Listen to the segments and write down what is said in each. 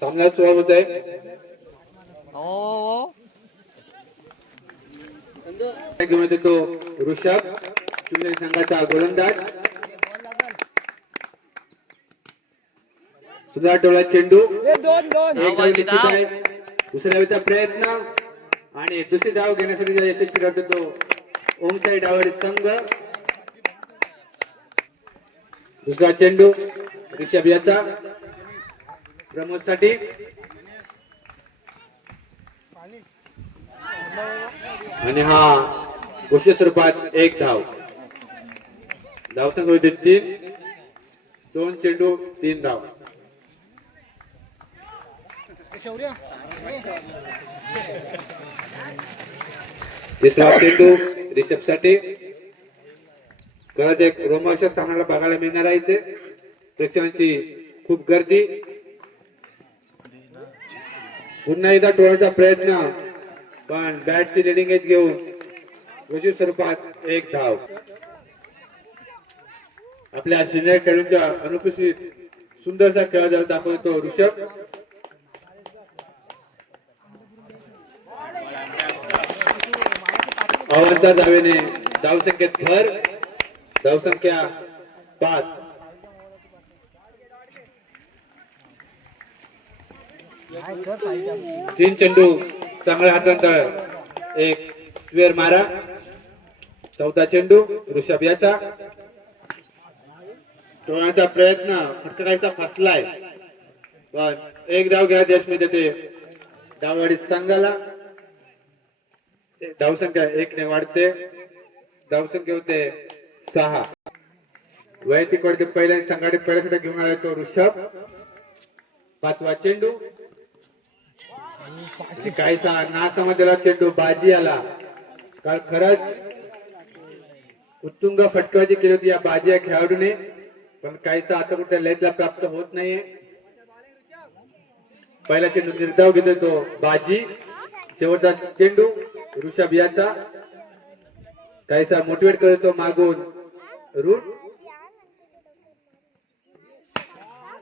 सामना सुरू होत आहे. हो घेऊन येतो ऋषभ संघाचा गोलंदाज. सुधार चेंडू. दुसऱ्या प्रयत्न. आणि दुसरी धाव घेण्यासाठी यशस्वी ठरतो तो ओमसाई डावडी संघ. दुसरा चेंडू ऋषभ याचा. प्रमोदसाठी आणि हा गोष्टी स्वरूपात एक धाव. धाव होती तीन दोन चेंडू तीन धाव. तिसरा चेंडू रिषभसाठी परत एक रोमांचक सामन्याला बघायला मिळणार आहे इथे. प्रेक्षकांची खूप गर्दी. पुन्हा एकदा टोळाचा प्रयत्न. पण बॅटची लिडिंग एज घेऊन घोषित स्वरूपात एक धाव. आपल्या सिनियर खेळाडूंच्या अनुपस्थित सुंदरसा खेळ जर दाखवतो ऋषभ. अवंता धावेने धावसंख्येत भर. धावसंख्या पाच. तीन चेंडू चांगल्या हातांतळ एक स्क्वेअर मारा. चौथा चेंडू ऋषभ याचा. टोळाचा प्रयत्न फटकायचा फसलाय. पण एक डाव घ्या देशमध्ये देते डाववाडी संघाला. धावसंख्या एक ने वाढते. धावसंख्या होते सहा. वैयक्तिक वाढते पहिल्या संघाने पहिल्यासाठी घेऊन आला तो ऋषभ. पाचवा चेंडू काहीसा ना समजला चेंडू बाजी आला कारण खरंच उत्तुंग फटकाजी केली होती या बाजी या खेळाडूने पण काहीसा आता कुठे लयला प्राप्त होत नाहीये. पहिला चेंडू निर्धाव घेतो तो बाजी. शेवटचा चेंडू ऋषभ याचा. काहीसा मोटिवेट करतो मागून रूट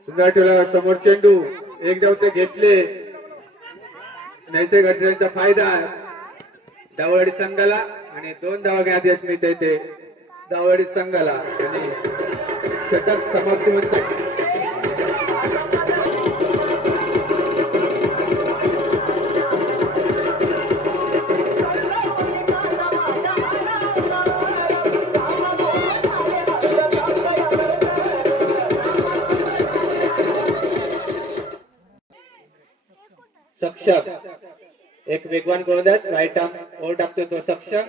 सुंदर समोर चेंडू एक धावते घेतले. नैसर्गिक घटनेचा फायदा दावडी संघाला आणि दोन धावा घेण्यात यश मिळते ते. दावडी संघाला. आणि षटक समाप्ती होते. वेगवान गोलंदाज राईट आर्म ओव्हर टाकतो तो सक्षम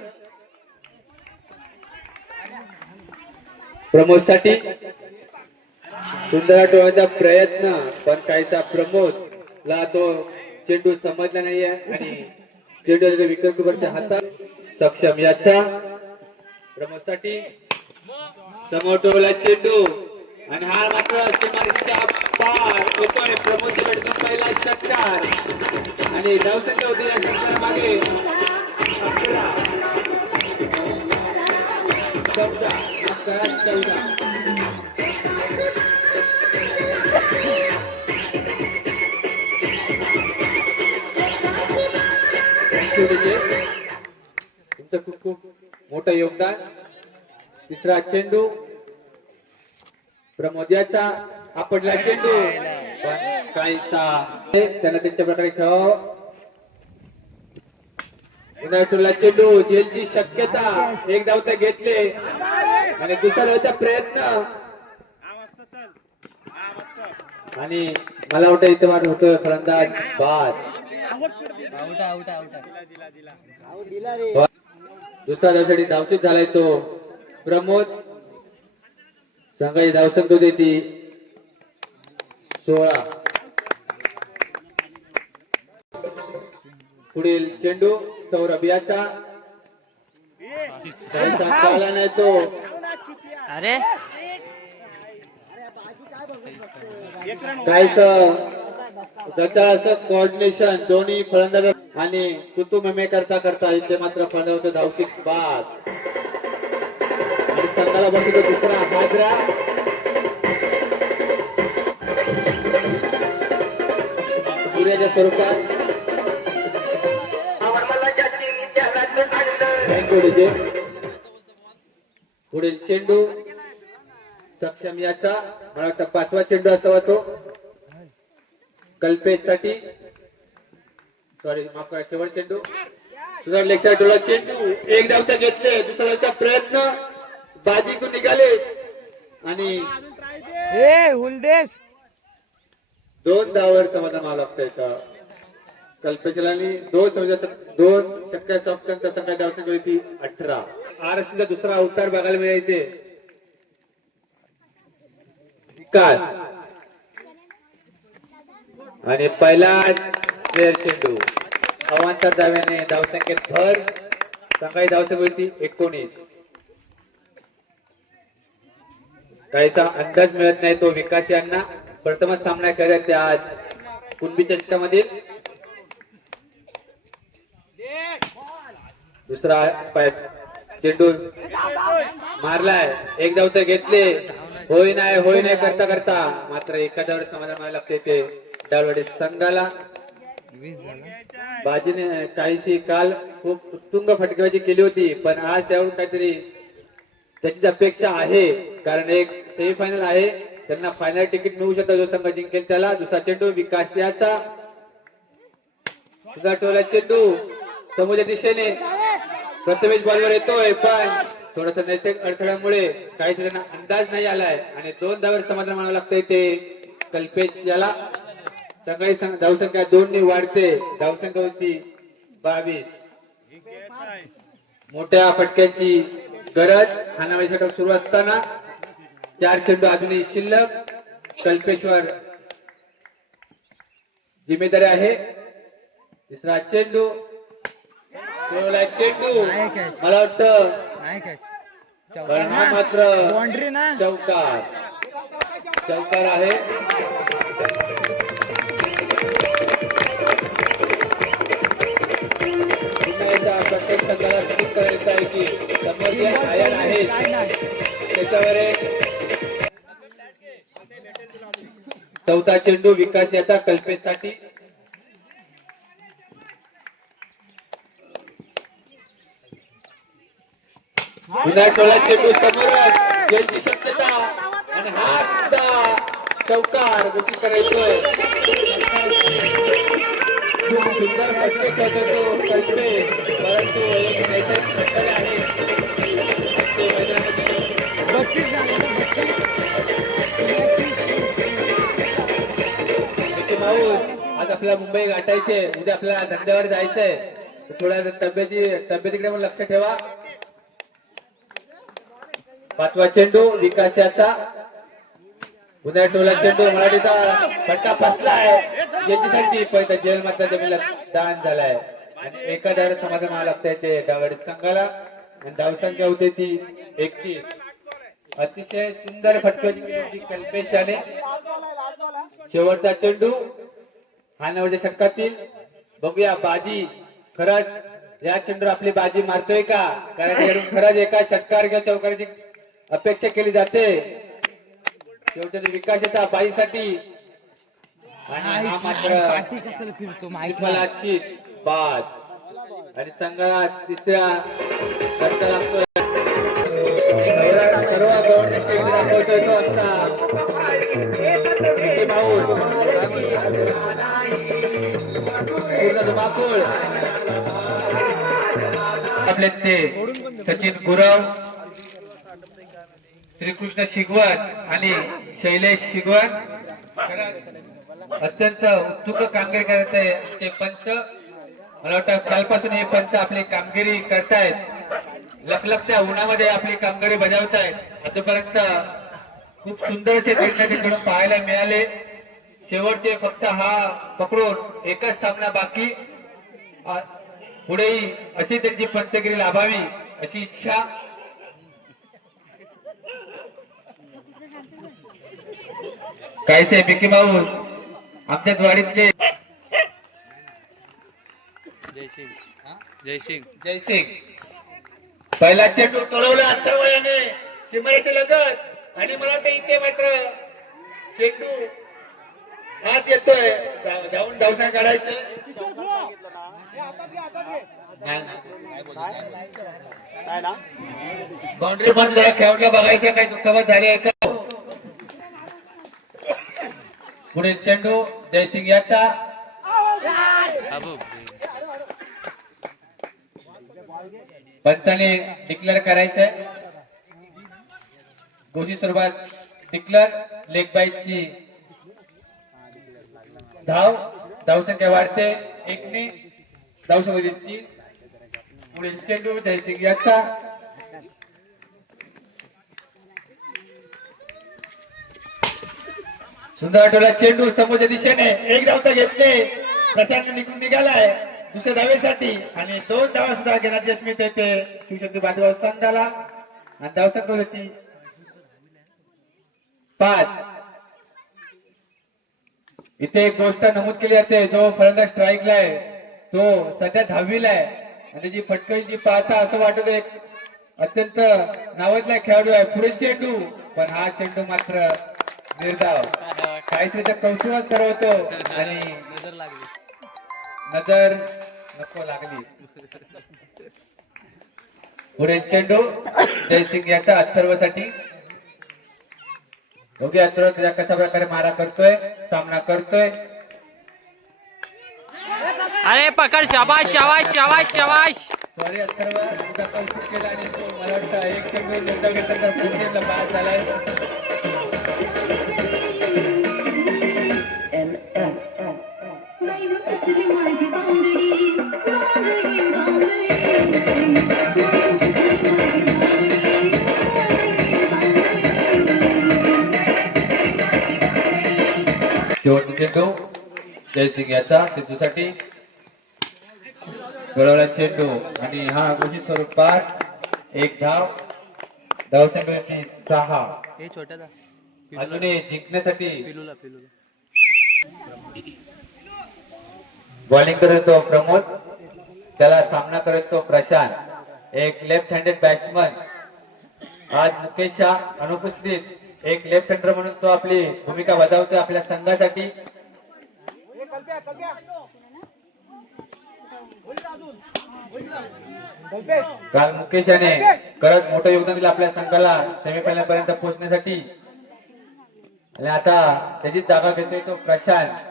प्रमोदसाठी सुंदरा टोळ्याचा प्रयत्न पण काहीसा प्रमोद ला तो चेंडू समजला नाहीये आणि चेंडू विक्रम कुबरच्या हातात सक्षम याचा. प्रमोदसाठी समोर टोळला चेंडू. आणि हा मात्र सीमारेषेच्या पार होतोय प्रमोद भेटून पहिला षटकार आणि धावसंख्या होती या षटकार मागे. चौदा अकरा चौदा. तुमचं खूप खूप मोठं योगदान. तिसरा चेंडू. प्रमोद्याचा आपडला चेंडू पण काहीसा. त्यांच्या प्रकारे खेळ उन्हाळ्यातला चेंडू जेलची शक्यता. एक धाव ते घेतले. आणि दुसऱ्या प्रयत्न. आणि मला वाटतं इथे वाट होतं फलंदाज बाद. दुसऱ्या धावसाठी धावचीत झालाय तो. प्रमोद संघाची धावसंख्या होती ती सोळा. पुढील चेंडू सौरभ याचा. नाही तो. अरे. काहीच असं कोऑर्डिनेशन दोन्ही फलंदाज आणि कुतुमेमे करता करता इथे मात्र फलंदाज धावसिक बाद. आणि बसतो दुसरा हाजरा सूर्याच्या स्वरूपात. पुढील चेंडू सक्षम याचा मला वाटतं पाचवा चेंडू असावा तो कल्पेशसाठी सॉरी माफ करा शेवट चेंडू. सुधार लेखा डोळा चेंडू. एक धावता घेतले दुसऱ्याचा प्रयत्न. प्रयत्न बाजीकून निघाले. आणि ए हुलदेस. दोन धावावर समाधान व्हावं लागतं इथं. कल्पेशलानी दोन दोन शक्य सप्तांचा सकाळी धावसंख्या होती अठरा. महाराष्ट्राचा दुसरा अवतार बघायला मिळायचे काल आणि पहिला प्लेअर चेंडू. अवांतर धाव्याने धावसंख्येत भर. सकाळी धावसंख्या होती एकोणीस. काहीचा अंदाज मिळत नाही तो विकास यांना. प्रथमच सामना खेळत आज. कुणबी चषकामधील दुसरा चेंडू मारलाय. एक धाव तर घेतले. होय नाही होय नाही करता करता. मात्र एखाद्यावर समाधान व्हायला लागते ते त्यावेळी संघाला. बाजीने काहीशी काल खूप उत्तुंग फटकेबाजी केली होती. पण आज त्यावरून काहीतरी त्याची अपेक्षा आहे. कारण एक सेमीफायनल आहे. त्यांना फायनल तिकीट मिळू शकतं. जो संघ जिंकेल त्याला. दुसरा चेंडू विकास याचा. तुझा टोला चेंडू. समोरच्या दिशेने. प्रथमेश बॉलवर येतोय पण थोडस नैसर्गिक अडथळ्यामुळे काही त्यांना अंदाज नाही आलाय. आणि दोन धावर समाधान मानावं लागतंय ते कल्पेश याला. सगळी धावसंख्या दोन ने वाढते. धावसंख्या होती बावीस. मोठ्या फटक्याची गरज खानावळी षटक सुरू असताना चार चेंडू अजूनही शिल्लक. कल्पेश्वर जिम्मेदारी आहे. तिसरा चेंडू. चेंडू. मला वाटतं मात्र चौकार. चौकार आहे. प्रत्येक संघाला सूचित करायचं आहे की समोर जे आयन आहेत त्याच्यावर चौथा चेंडू विकास याचा कल्पेसाठी. पुन्हा टोला चेंडू समोरच यांची शक्यता आणि हा सुद्धा चौकार गोटी करायचोय. सुंदर तो कल्पे परंतु एक नैसर्गिक आहे ते मैदानामध्ये बत्तीस आज आपल्याला मुंबई गाठायचे उद्या आपल्याला धंद्यावर जायचंय थोड्या तब्येती तब्येतीकडे पण लक्ष ठेवा पाचवा चेंडू विकास याचा पुन्हा टोला चेंडू मराठीचा फटका फसलाय याच्यासाठी पहिला जेल मात्र जमिनीला दान झालाय. आणि एका दार समाधान मला लागतंय ते डावडी संघाला आणि धावसंख्या होते ती एकतीस अतिशय सुंदर फटकाची केली कल्पेश याने. शेवटचा चेंडू हानावरच्या षटकातील. बघूया बाजी खरंच या चेंडूवर आपली बाजी मारतोय का? कारण खरंच एका षटकार किंवा चौकाराची अपेक्षा केली जाते. शेवटी विकासाच्या बाजीसाठी आणि हा मात्र बाद आणि संघाला तिसऱ्या सर्व गव्हर्नमेंट दाखवतोय तो धुमाकूळ. आपले ते सचिन गुरव श्रीकृष्ण शिगवण आणि शैलेश शिगवत अत्यंत उत्सुक कामगिरी करत आहे ते पंच. मला वाटतं कालपासून हे पंच आपली कामगिरी करतायत. लखलखत्या उन्हामध्ये आपली कामगिरी बजावतायत. आतापर्यंत खूप सुंदर असे निर्णय पाहायला मिळाले. शेवटचे फक्त हा पकडून एकच सामना बाकी. पुढेही अशी त्यांची पंचगिरी लाभावी अशी इच्छा. कायचे मिकी माऊस आमच्या द्वारीतले जयसिंग जयसिंग पहिला चेंडू तोलवला अथर्वयाने सीमेशी लगत. आणि मला वाटतं इथे मात्र चेंडू हात येतोय. जाऊन धावसा काढायचं. बाउंड्री मध्ये जरा खेळाडूला बघायचं काही दुखापत झाली आहे का पुढे चेंडू जयसिंग याचा. पंचाने डिक्लेअर करायचंय. घोषित स्वरूपात डिक्लेअर लेग बाईची धाव धावसंख्या वाढते. एकने धावसंख्या तीन. पुढील चेंडू जयसिंग याचा. सुंदर आठवला चेंडू समोरच्या दिशेने एक धावता घेतले. प्रशांत निघून निघालाय. दुसऱ्या धावेसाठी आणि दोन धावा सुद्धा घेण्यात यश मिळते येते शिवशक्ती बाजूवर झाला आणि धावसंख्या होती पाच. इथे एक गोष्ट नमूद केली जाते. जो फलंदाज स्ट्राईकला आहे तो सध्या दहावीला आहे आणि त्याची फटकळी जी पाहता असं वाटत एक अत्यंत नावाजला खेळाडू आहे. पुढे चेंडू पण हा चेंडू मात्र निर्धाव. काहीतरी कौतुकच करवतो आणि नजर नको लागली. पुढे चेंडू जयसिंग याचा अथर्वसाठी. योगी अथर्व त्याच्या कशा प्रकारे मारा करतोय सामना करतोय. अरे पकड शाबाश शाबाश शाबाश शाबाश सॉरी अथर्व. तुझा कौतुक केलं आणि तो मला वाटतं एक चेंडू निर्धाव घेतला तर पुढे बाद झालाय. शेवटचा चेंडू जयसिंग याचा सिद्धूसाठी. गळवला चेंडू आणि हा घोषित स्वरूपात एक धाव धावसंख्या सहा. हे छोट्या अजूनही जिंकण्यासाठी. बॉलिंग करत तो प्रमोद. त्याला सामना करत तो प्रशांत. एक लेफ्ट हँडेड बॅट्समन आज मुकेश शाह अनुपस्थित. एक लेफ्ट हँडर म्हणून तो आपली भूमिका बजावतो आपल्या संघासाठी. काल मुकेश याने खरंच मोठं योगदान दिलं आपल्या संघाला सेमीफायनल पर्यंत पोहोचण्यासाठी. आणि आता त्याची जागा घेतोय तो प्रशांत.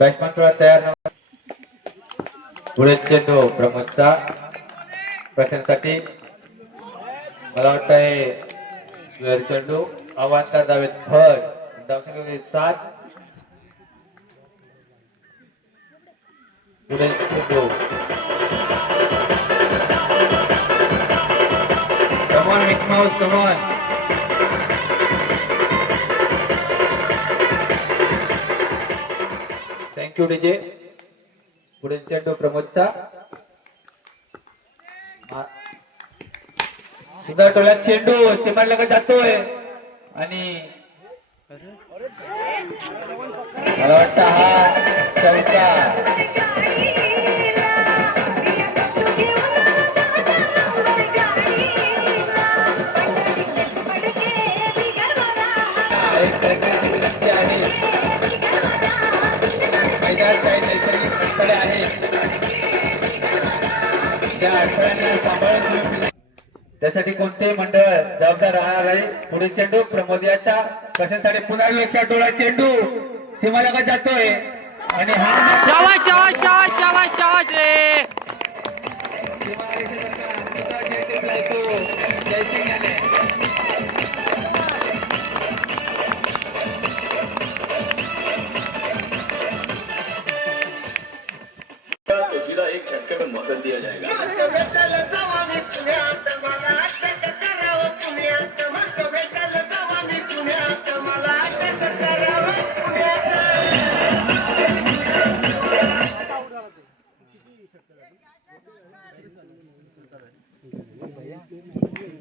बॅट्समॅन थोडा तयार नव्हता पुढे चेंडू प्रमोदचा प्रशांतसाठी मला वाटतं हे स्क्वेअर चेंडू आव्हानता जावेत फळ धावसंख्या होती सात पुढे चेंडू कमॉन मिक Mouse come on thank you DJ पुढील चेंडू प्रमोदचा. मा- सुधार टोळ्यात चेंडू सिमान लगत जातोय. आणि मला वाटतं हा चौथा. एक प्रकारची विनंती आहे त्यासाठी कोणतेही मंडळ जबाबदार राहणार नाही पुढे चेंडू प्रमोद याचा प्रशांतसाठी पुन्हा एकदा डोळा चेंडू सीमालगत जातोय. आणि हा शाबाश शाबाश शाबाश शाबाश शाबाश रे. सीधा एक झटके में मसल दिया जाएगा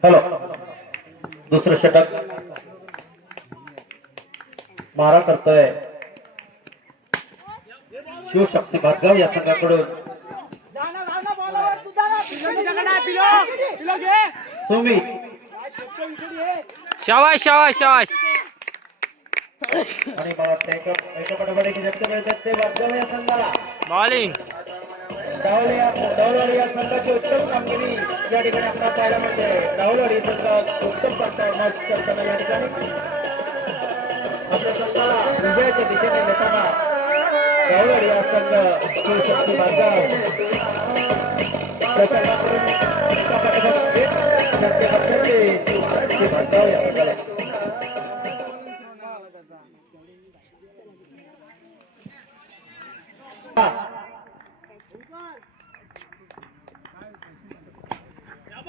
हॅलो. दुसरं षटक. मारा करतोय. शिवशक्ती भातगाव या संघाकडून सुमित शाबाश शाबाश शाबाश आणि मला वाटतं एका एका पाठोपाठ एक झटके मिळतात ते भातगाव या संघाला. बॉलिंग या संघाची उत्तम कामगिरी या ठिकाणी आपल्याला पाहायला मिळते. डावलवाडी संघ उत्तम परफॉर्मन्स करताना या ठिकाणी. आपल्या संघाला विजयाच्या दिशेने नेताना डावलवाडी या संघ शिवशक्ती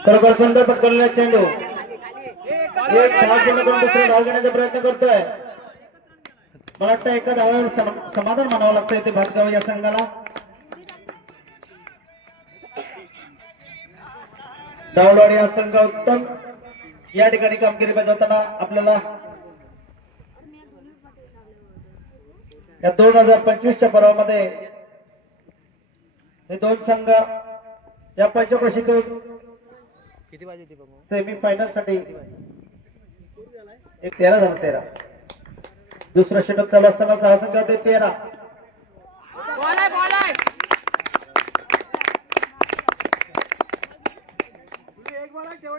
खरोखर सुंदर पटकवलेला चेंडू. एक धाव घेण्याचा प्रयत्न करतोय. मला वाटतं एका धावावर समाधान मानावं लागतं इथे भातगाव या संघाला. डावलवाडी हा संघ उत्तम. या ठिकाणी कामगिरी बजावताना आपल्याला या दोन हजार पंचवीसच्या पर्वामध्ये हे दोन संघ या पंचक्रोशीतून सेमी फायनलसाठी एक तेरा झालं तेरा. दुसरं षटक चालू असताना सहा होते तेरा.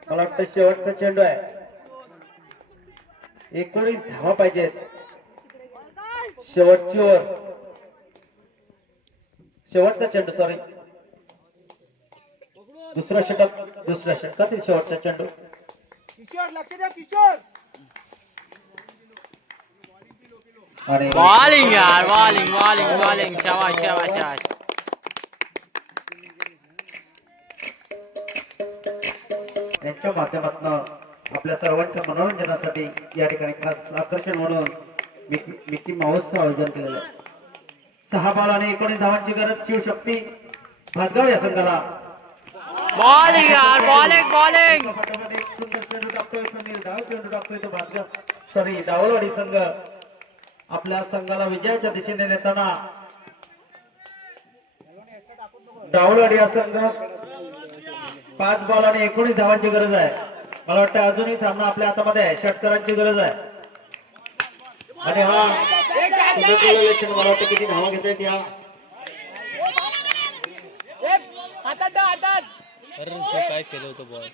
मला वाटतं शेवटचा चेंडू आहे. एकोणीस धावा पाहिजेत शेवटची ओव्हर. शेवटचा चेंडू सॉरी दुसरा षटक दुसऱ्या षटकातील शेवटचा चेंडू. किशोर लक्ष द्या किशोर. आणि बॉलिंग यार बॉलिंग बॉलिंग बॉलिंग शाबाश शाबाश शाबाश. यांच्या माध्यमातून आपल्या सर्वांच्या मनोरंजनासाठी या ठिकाणी खास आकर्षण म्हणून मिकी माऊसचं आयोजन केलेलं आहे. सहा बॉल आणि एकोणीस धावांची गरज शिवशक्ती भातगाव या संघाला. बॉलिंग यार बॉलिंग बॉलिंग सुंदर चेंडू टाकतोय सुनील डाव चेंडू टाकतोय तो भातगाव. सॉरी डावलवाडी संघ. आपल्या संघाला विजयाच्या दिशेने नेताना डावलवाडी हा संघ. पाच बॉल आणि एकोणीस धावांची गरज आहे. मला वाटतं अजूनही सामना आपल्या हातामध्ये आहे. षटकरांची गरज आहे. आणि हा मला वाटतं किती धावा घेत आहेत या काय केलं होतं बॉल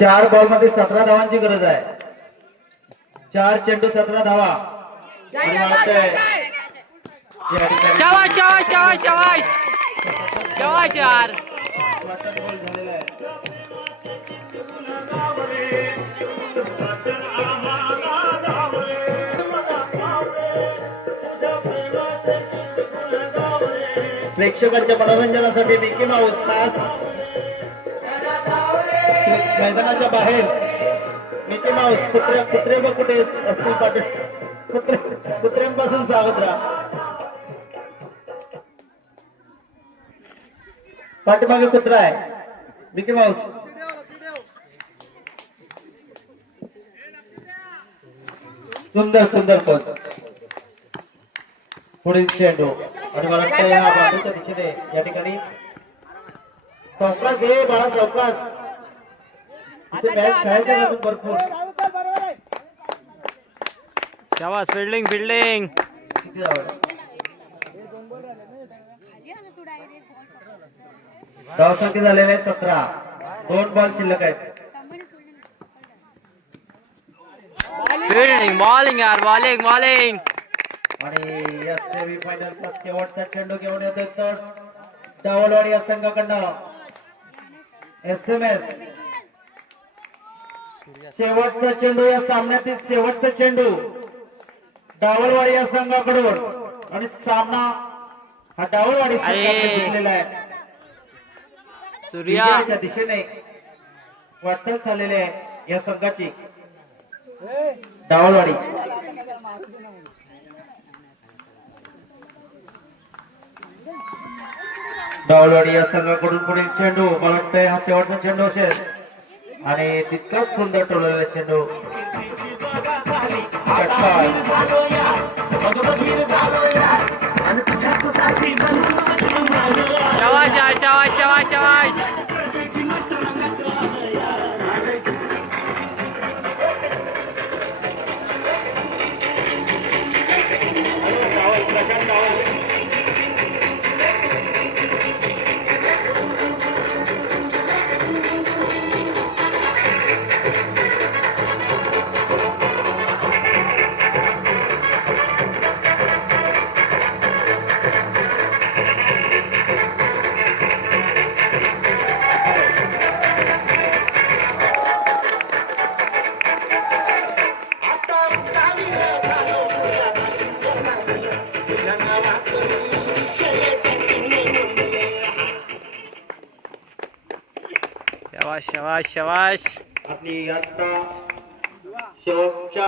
चार बॉलमध्ये सतरा धावांची गरज आहे. चार चेंडू सतरा धावा. शाबाश शाबाश शाबाश शाबाश. शाबाश यार. प्रेक्षकांच्या मनोरंजनासाठी मिकी माऊस तास मैदानाच्या बाहेर मिकी माऊस कुत्रे कुत्रे बघ कुठे असतील पाठी? कुत्रे कुत्र्यांपासून सावध राहा. पाठीमागे कुत्रा आहे. मिकी माऊस सुंदर सुंदर पद पुढील चेंडू. आणि मला वाटतं या बाजूच्या दिशेने या ठिकाणी चौकास हे बाळा चौकास इथे मॅच खेळायचं अजून भरपूर. शाबाश फिल्डिंग फिल्डिंग किती? धावसंख्या झालेले आहेत सतरा. दोन बॉल शिल्लक आहेत. फिल्डिंग बॉलिंग यार बॉलिंग बॉलिंग आणि या सेमी फायनलचा शेवटचा चेंडू घेऊन येतोय तर डावलवाडी या संघाकडनं. एस एम एस शेवटचा चेंडू या सामन्यातील शेवटचा चेंडू. डावलवाडी या संघाकडून. आणि सामना हा डावलवाडी आहे. सूर्या. विजयाच्या दिशेने वाटचाल चाललेली आहे या संघाची. डावलवाडी. डावलवाडी या संघाकडून पुढील चेंडू मला वाटतंय हा शेवटचा चेंडू असेल. आणि तितकाच सुंदर टोललेला चेंडू. शवाश शवाश शवाश शवाश शाबाश शाबाश शाबाश आपली आता शेवटच्या